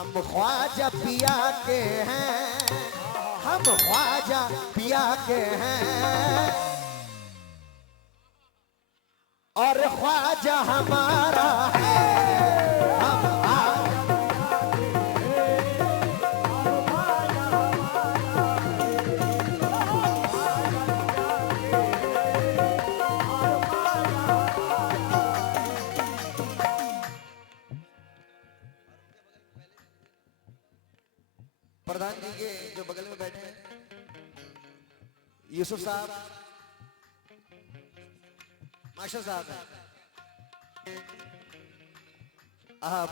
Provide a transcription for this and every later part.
हम ख्वाजा पिया के हैं, हम ख्वाजा पिया के हैं और ख्वाजा हमारा है। हम प्रधान जी के जो बगल में बैठे हैं यूसुफ साहब, मास्टर साहब हैं।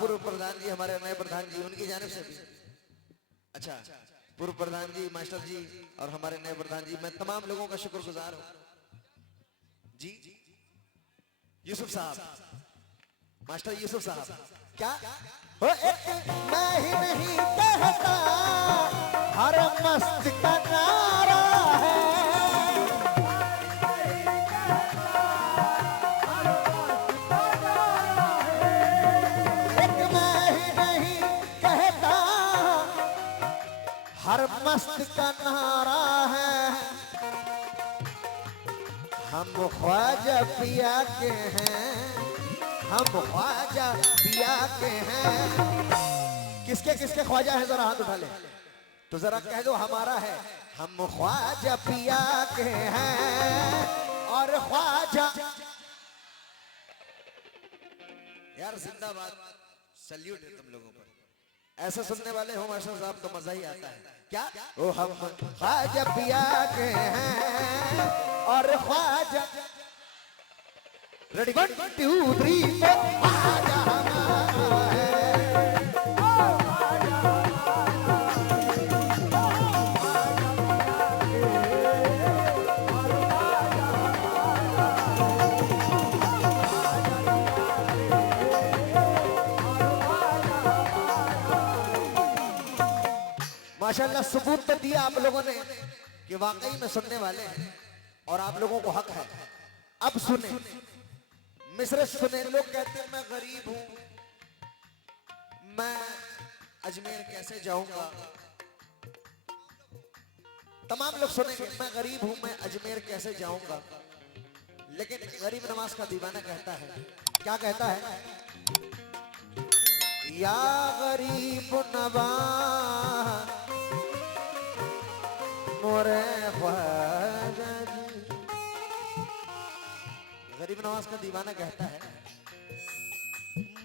पूर्व प्रधान जी, हमारे नए प्रधान जी, उनकी जानिब से भी अच्छा, पूर्व प्रधान जी, मास्टर जी और हमारे नए प्रधान जी, मैं तमाम लोगों का शुक्रगुजार हूं जी। यूसुफ साहब, मास्टर यूसुफ साहब, क्या हो एक मैं ही नहीं कहता, हर मस्त का नारा है। एक मैं ही नहीं कहता, हर मस्त का नारा है। हम ख्वाजा पिया के हैं, हम ख्वाजा पिया के हैं। किसके किसके ख्वाजा है जरा हाथ उठा ले तो जरा कह दो हमारा है। हम ख्वाजा पिया के हैं और ख्वाजा। यार जिंदाबाद, सल्यूट है तुम लोगों पर। ऐसा सुनने वाले हो मास्टर साहब तो मजा ही आता है। क्या ओ हम ख्वाजा पिया के हैं और ख्वाजा। रेडी 1 2 3 4 ख्वाजा हमारा है। माशाल्लाह सबूत तो दिया आप लोगों ने कि वाकई में सुनने वाले हैं और आप लोगों को हक है। अब सुने, मिसरे सुने। लोग कहते हैं मैं गरीब हूं, मैं अजमेर कैसे जाऊंगा। तमाम लोग सुनेंगे मैं गरीब हूं, मैं अजमेर कैसे जाऊंगा। लेकिन गरीब नवाज का दीवाना कहता है, क्या कहता है? या गरीब नवाज मोरे ख्वाजा जी। गरीब नवाज का दीवाना कहता है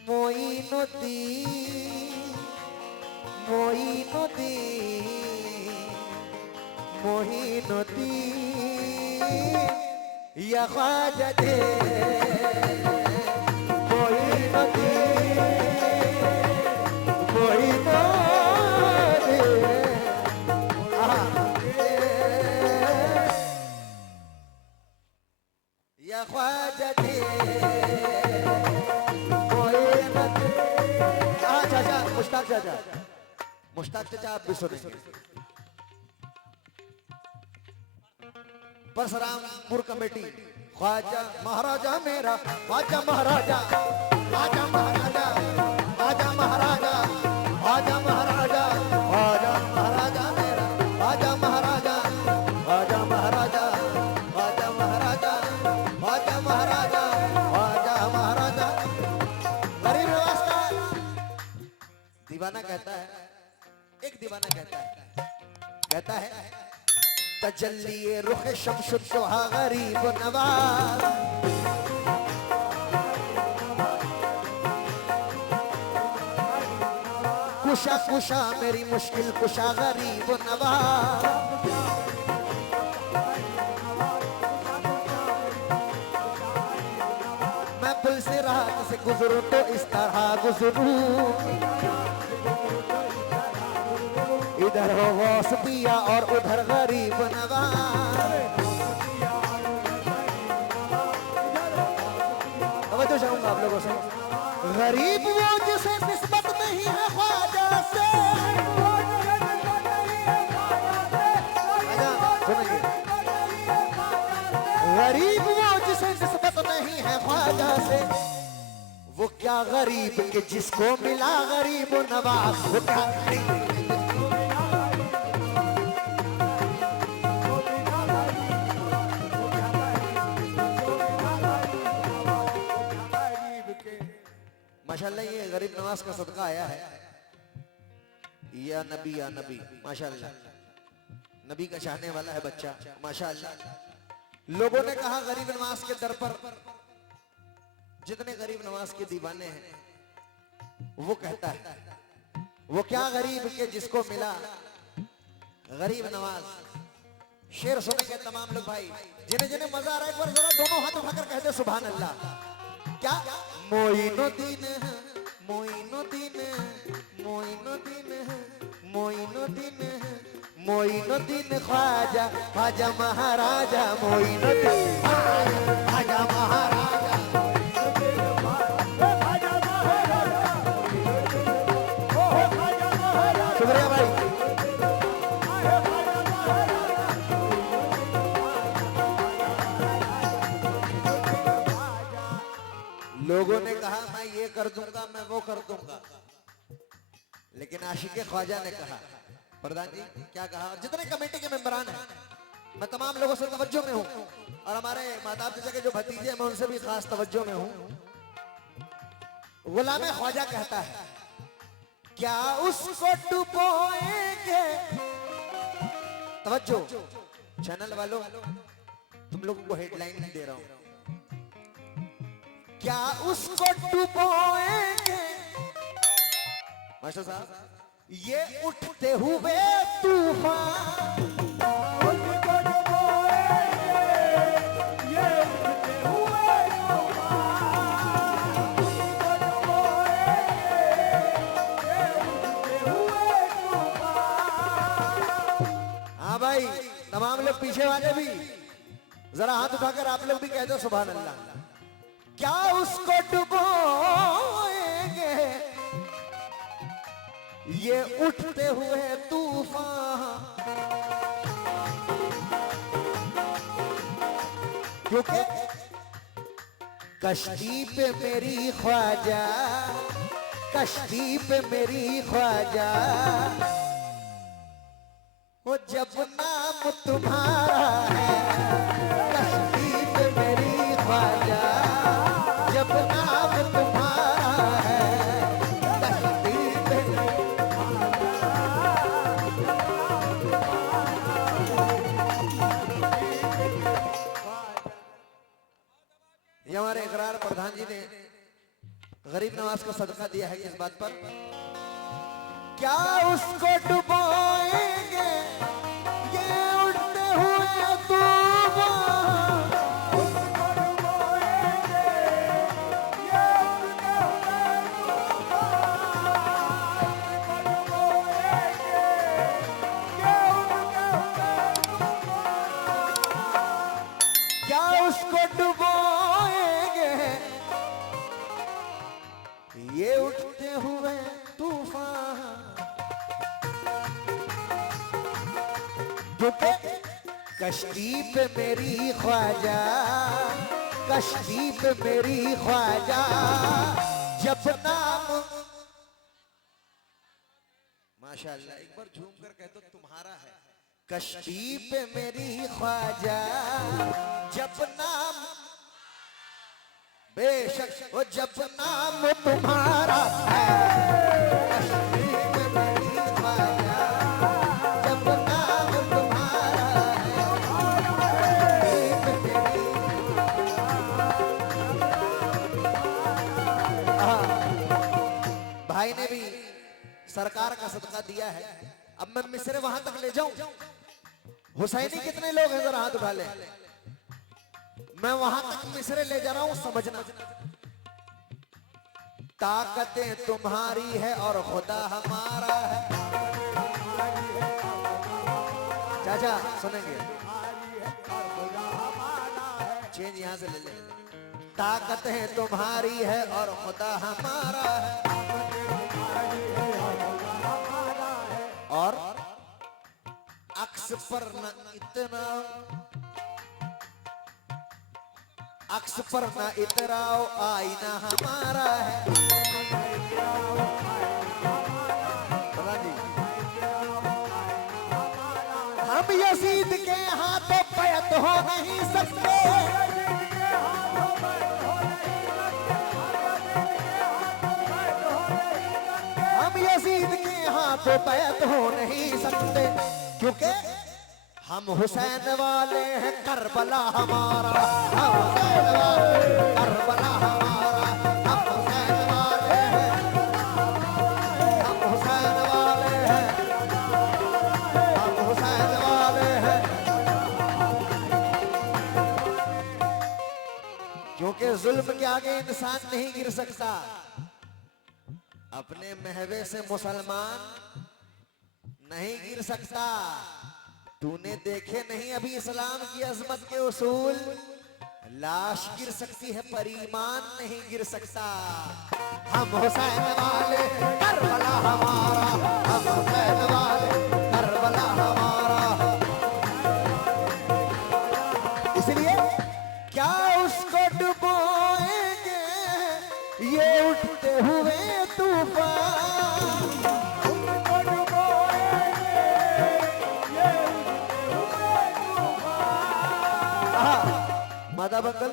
मोइनुद्दीन मोइनुद्दीन मोइनुद्दीन या ख्वाजा जी मोइनुद्दीन मोइनुद्दीन या ख्वाजा जी। चाचा मुश्ताक चाचा, मुश्ताक चाचा आप भी सुनेंगे। परशुरामपुर कमेटी, ख्वाजा महाराजा मेरा, ख्वाजा महाराजा, ख्वाजा महाराजा, ख्वाजा महाराजा, ख्वाजा महाराजा, ख्वाजा महाराजा मेरा, ख्वाजा महाराजा, ख्वाजा महाराजा, ख्वाजा महाराजा, ख्वाजा महाराजा, ख्वाजा महाराजा। गरीब नवाज का दीवाना कहता है, एक दीवाना कहता है तजल्ली रुख शमशुद्दोहा गरीब नवाज। कुशा कुशा मेरी मुश्किल कुशा गरीब नवाज। मैं पुल से रात से गुजरूं तो इस तरह गुजरूं, इधर हो गौस पिया और उधर गरीब नवाज। तो चाहूंगा आप लोगों से, गरीब वो जिसे निस्बत नहीं है ख्वाजा से। गरीब वो जिसे निस्बत नहीं है ख्वाजा से, वो क्या गरीब के जिसको मिला गरीब नवाज, वो क्या गरीब के। माशाल्लाह ये गरीब नवाज का सदका आया है। या नबी माशाल्लाह, नबी का चाहने वाला है बच्चा माशाल्लाह। लोगों ने कहा गरीब नवाज के दर पर, जितने गरीब नवाज के दीवाने हैं वो कहता है, वो क्या गरीब के जिसको मिला गरीब नवाज। शेर सुन के तमाम लोग भाई, जिन्हें जिन्हें मजा आ रहा है, एक बार जरा दोनों हाथ उठाकर कहते सुभान अल्लाह। क्या मोइनुद्दीन मोइनुद्दीन मोइनुद्दीन मोइनुद्दीन मोइनुद्दीन ख्वाजा ख्वाजा महाराजा मोइनुद्दीन ख्वाजा महाराजा। शुक्रिया भाई। लोगों ने कहा मैं ये कर दूंगा, मैं वो कर दूंगा, लेकिन आशिक़े ख्वाजा ने कहा, प्रधान जी क्या कहा, जितने कमेटी के मेंबरान हैं मैं तमाम लोगों से तवज्जो में हूं, और हमारे माताब जी के जो भतीजे मैं उनसे भी खास तवज्जो में हूं। गुलाम ख्वाजा कहता है, क्या उसको डुबोएंगे, तवज्जो चैनल वालों, तुम लोगों को हेडलाइन नहीं दे रहा हूं, क्या उसको डुबोएंगे मास्टर साहब ये उठते हुए तूफान, उसको डुबोएंगे ये उठते हुए तूफान, उसको डुबोएंगे ये उठते हुए तूफान। हाँ भाई, तमाम लोग पीछे वाले भी जरा हाथ उठाकर आप लोग भी कह दो सुभान अल्लाह। क्या उसको डुबोएंगे ये उठते हुए तूफान, क्योंकि कश्ती पे मेरी ख्वाजा, कश्ती पे मेरी ख्वाजा, वो जब नाम तुम्हारा है, कश्ती पे मेरी ख्वाजा, जब नाम तुम्हारा है, कश्ती पे। ये हमारे इकरार प्रधान जी ने गरीब नवाज का सदका दिया है किस बात पर, क्या उसको डुबोएंगे ये उड़ते हुए तूफान, उसको डुबोएंगे ये उड़ते हुए तूफान, उसको डुबोएंगे ये उड़ते हुए तूफान, क्या उसको डुबोएंगे ये उठते हुए तूफान, क्योंकि कश्ती पे मेरी ख्वाजा, कश्ती पे मेरी ख्वाजा, जब नाम माशाल्लाह एक बार झूम कर कह दो तुम्हारा है, कश्ती पे मेरी ख्वाजा, जब नाम बेशक वो जब नाम तुम्हारा है, कश्ती पे मेरी ख्वाजा, जब नाम तुम्हारा है, कश्ती पे मेरी। भाई ने भी सरकार का सदका दिया है, अब मैं मिसरे वहां तक ले जाऊं, हुसैनी कितने लोग हैं जरा हाथ उठा ले, मैं वहां तक मिसरे ले जा रहा हूं, समझना। ताकतें तुम्हारी है और खुदा हमारा है, चाचा सुनेंगे, चेंज यहां से ले ले, ताकतें तुम्हारी है और खुदा हमारा है, और अक्स पर न इतना अक्स पर ना इतराओ आईना हमारा है। हम यजीद के हाथों पैद हो नहीं सकते, हम यजीद के हाथों पैद हो नहीं सकते, क्योंकि हम हुसैन वाले हैं, करबला हमारा, हम हुसैन वाले, करबला हमारा, हम हुसैन वाले हैं, हम हुसैन वाले हैं, हम हुसैन वाले हैं। क्योंकि जुल्म के आगे इंसान नहीं गिर सकता। अपने महवे से मुसलमान नहीं गिर सकता। तूने देखे नहीं अभी इस्लाम की अजमत के उसूल? लाश गिर सकती है पर ईमान नहीं गिर सकता। हम हुसैन वाले, करबला हमारा, हम हुसैन वाले, करबला हमारा। इसलिए क्या उसको डुबोएंगे ये उठते हुए तूफान, मादा बंगल,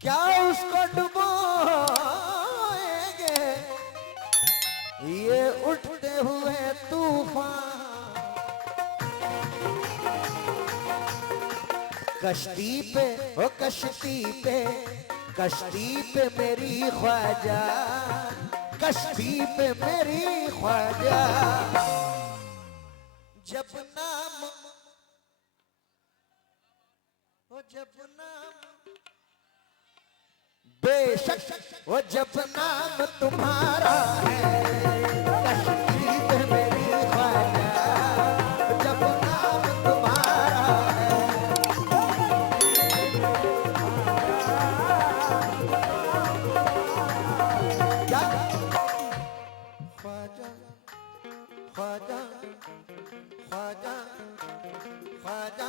क्या उसको डुबोएंगे ये उठते हुए तूफान। कश्ती पे, ओ कश्ती पे, कश्ती पे मेरी ख्वाजा, कश्ती पे मेरी ख्वाजा। जब नाम, जब नाम, बेशक वो जब नाम तुम्हारा है, कश्ती पे मेरी ख्वाजा, जब नाम तुम्हारा है। क्या ख्वाजा, ख्वाजा, ख्वाजा, ख्वाजा,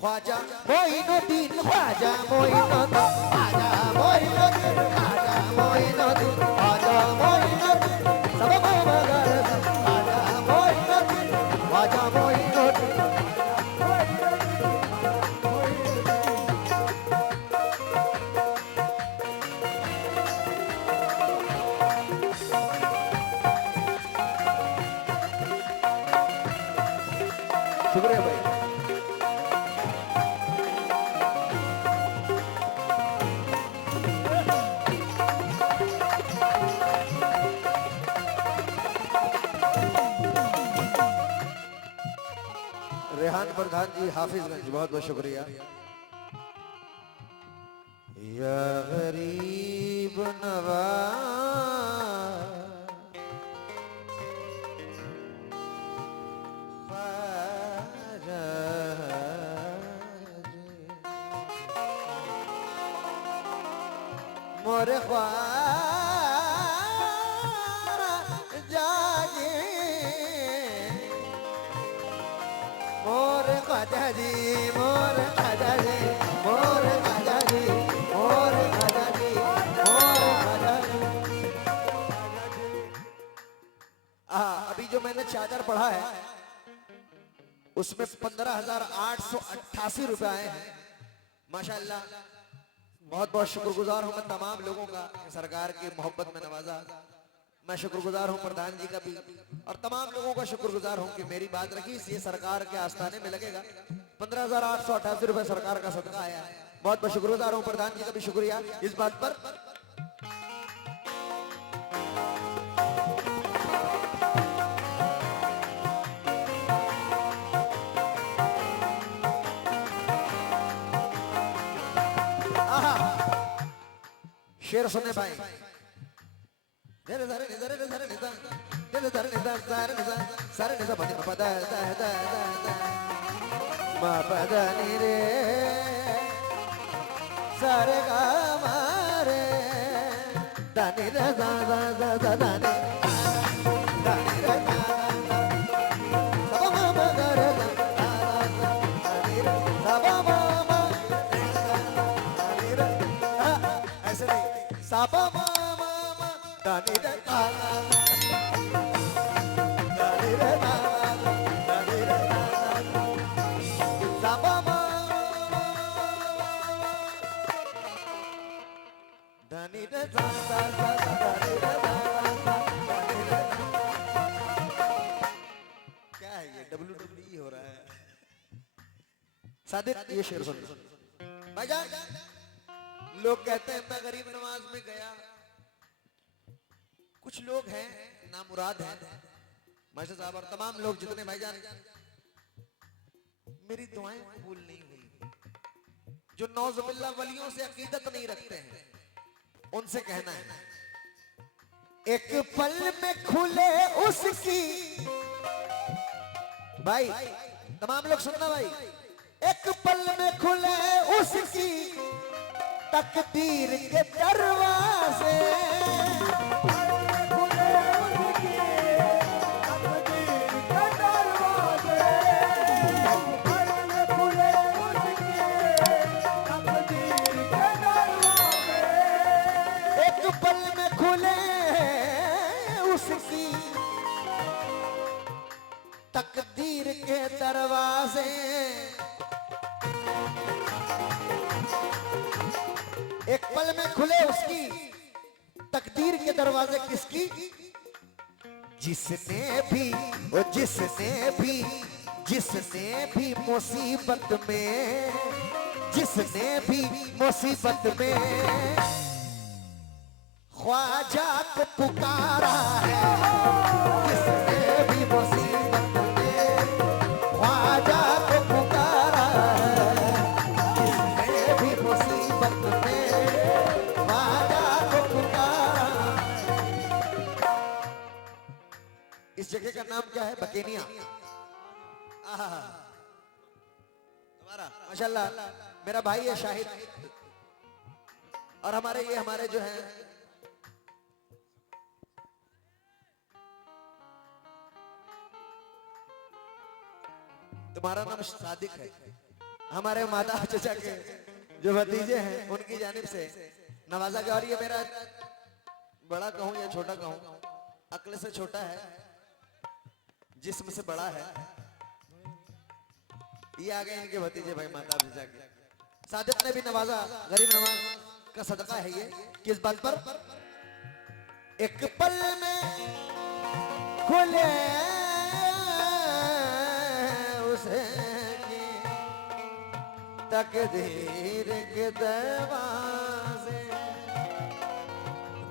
ख्वाजा मोइनुद्दीन, ख्वाजा मोइनुद्दीन, ख्वाजा मोइनुद्दीन, ख्वाजा मोइनुद्दीन, ख्वाजा मोइनुद्दीन, सब मगर ख्वाजा मोइनुद्दीन, ख्वाजा मोइनुद्दीन। शुक्रिया भाई। रेहान प्रधान जी, हाफिजगंज, बहुत बहुत शुक्रिया। या गरीब नवाज मोरे ख्वारा जागे, मोरे ख्वाजा जी, मोरे ख्वाजा जी, मोरे ख्वाजा जी, मोरे ख्वाजा जी, मोरे ख्वाजा जी। अभी जो मैंने चादर पढ़ा है उसमें 15,888 रुपए आए हैं। माशाअल्लाह, बहुत बहुत शुक्रगुजार हूं मैं तमाम लोगों का, सरकार की मोहब्बत में नवाजा। मैं शुक्रगुजार हूं प्रधान जी का भी, और तमाम लोगों का शुक्रगुजार हूं कि मेरी बात रखी। ये सरकार के आस्थाने में लगेगा। 15,888 रुपए सरकार का सदका आया है। बहुत बहुत शुक्रगुजार हूं प्रधान जी का भी, शुक्रिया इस बात पर। शेर सुने भाई। धरे धरे धरे धरे निदा, धरे धरे निदा, धरे निदा, सारे निदा बने पदा दा दा दा मा पदा नी रे, सारे गा मारे दानी रे दा दा दा दा दानी, दानी रे दा दा मा मा गा रे दा दा दानी रे दा मा मा मा सादिक ये शेर सुन भाईजान। लोग कहते हैं मैं गरीब नवाज में गया, कुछ लोग हैं नामुराद हैं मास्टर साहब और तमाम लोग जितने भाईजान, मेरी दुआएं कबूल नहीं हुई। जो नौजुबिल्लाह वलियों से अकीदत नहीं रखते हैं उनसे कहना है, एक पल में खुले उसकी, भाई तमाम लोग सुनना भाई, एक पल में खुले उसकी तकदीर के दरवाजे, तकदीर के दरवाजे। एक पल में खुले उसकी तकदीर के दरवाजे, किसकी? जिसने भी मुसीबत में, जिसने भी मुसीबत में ख्वाजा को पुकारा है, जिसने भी मुसीबत में ख्वाजा को पुकारा है, जिसने भी मुसीबत में ख्वाजा को पुकारा। इस जगह का नाम क्या है? बकेनिया। तुम्हारा माशाल्लाह मेरा भाई है शाहिद, और हमारे जो हैं तुम्हारा नाम सादिक है, हमारे माता चचा के जो भतीजे हैं उनकी जानिब से नवाजा गया। और ये मेरा बड़ा कहूं या छोटा कहूं, अक्ल से छोटा है, जिस्म से बड़ा है। ये आ गए इनके भतीजे भाई माता चचा के। सादिक ने भी नवाजा, गरीब नवाज का सदका है ये। किस बात पर? एक पल में खुले तकदीर के दरवाजे,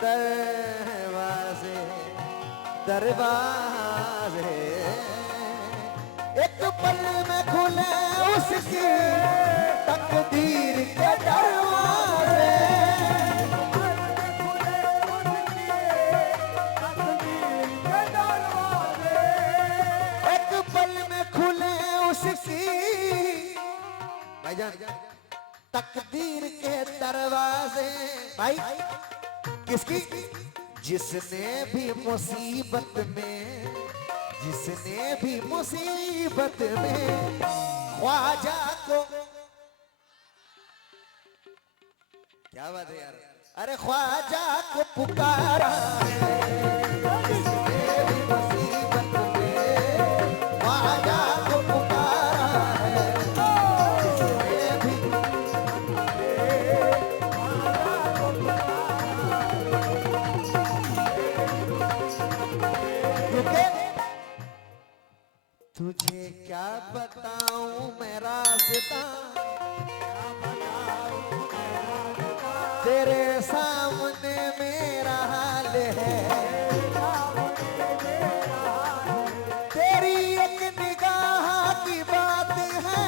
दरवाजे, दरवाजे। एक पल में खुले उसकी तकदीर के दरवाजे, एक पल में खुले उसकी भाईजान तकदीर के दरवाजे। भाई किसकी? जिसने भी मुसीबत में, जिसने भी मुसीबत में ख्वाजा को, क्या बात है यार, अरे ख्वाजा को पुकारा है, जिसने भी मुसीबत में ख्वाजा को पुकारा है, जिसने भी तुझे क्या बताऊं मैं रास्ता, तेरे सामने मेरा हाल है, तेरी एक निगाह की बात है,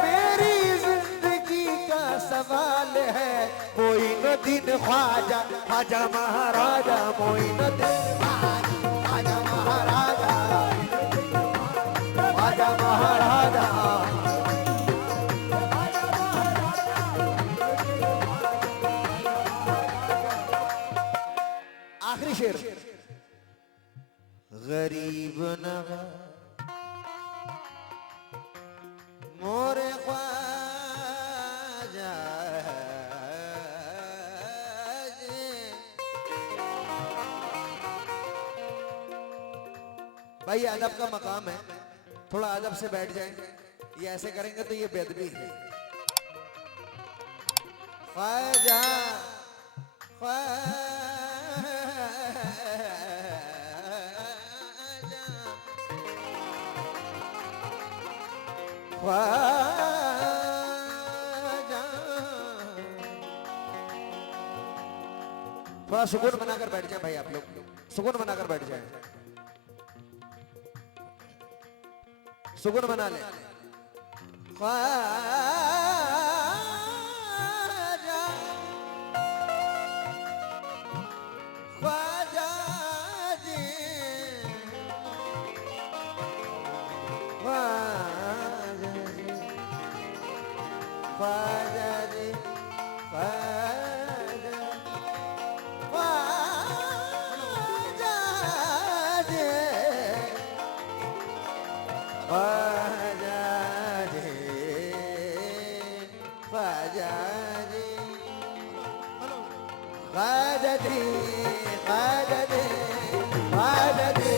मेरी जिंदगी का सवाल है। मोइनुद्दीन ख्वाजा, ख्वाजा महाराजा, मोइनुद्दीन ख्वाजा महाराजा, ख्वाजा महाराजा। आखिरी शेर, गरीब नवा मोरे ख्वाजा, भाई ये अदब का मकाम है, थोड़ा अदब से बैठ जाएंगे। ये ऐसे करेंगे तो ये बेअदबी है। ख्वाजा ख्वाजा ख्वाजा। थोड़ा सुकून बनाकर बैठ जाए भाई, आप लोग सुकून बनाकर बैठ जाए, सुकून बना ले। ख्वाजा ख्वाजा जी, ख्वाजा जी, ख्वाजा जी, ख्वाजा, ख्वाजा जी, ख्वाजा जी, ख्वाजा जी, ख्वाजा जी, ख्वाजा जी, ख्वाजा जी।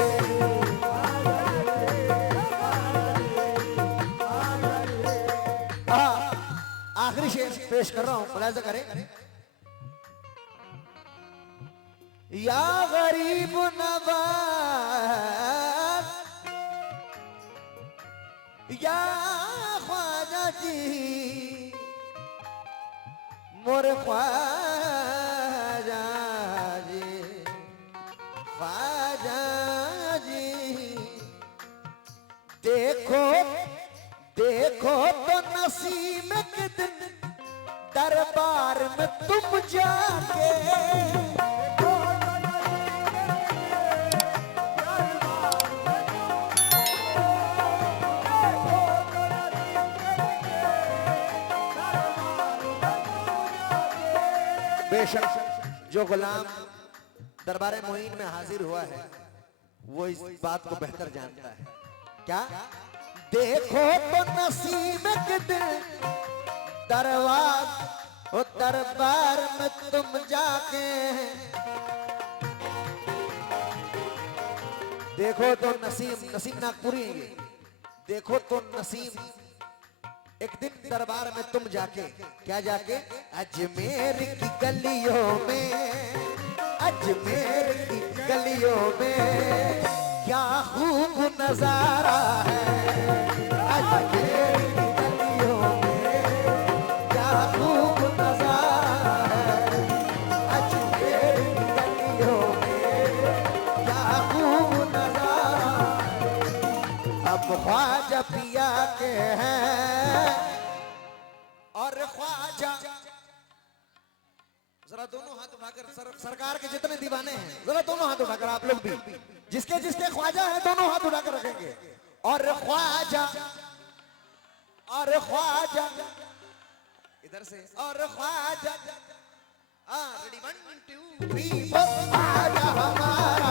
आखिरी शेर पेश कर रहा हूं, मुलाहिजा करें। या गरीब नवाज या ख्वाजा जी, मोरे ख्वाजा जी, ख्वाजा जी। देखो देखो तो नसीम के दिन दरबार में तुम जाके, बेशक जो गुलाम दरबार मोइन में हाजिर हुआ है वो इस बात को बेहतर जानता है। क्या? देखो तो नसीम के दिल दरबार में तुम जाके, देखो तो नसीम नागपुरी है ये। देखो तो नसीम एक दिन दरबार में तुम जाके, क्या जाके? अजमेर की गलियों में, अजमेर की गलियों में क्या खूब नजारा है, अजमेर की गलियों में क्या खूब नजारा है, अजमेर की गलियों में क्या खूब नजारा। अब ख्वाजा पिया के हैं और ख्वाजा, जरा दोनों हाथ उठाकर सरकार के जितने दीवाने हैं जरा दोनों हाथ उठाकर, आप लोग भी जिसके जिसके ख्वाजा है दोनों हाथ उठाकर रखेंगे। और ख्वाजा इधर से, और ख्वाजा रेडी 1 2 3 4 ख्वाजा हमारा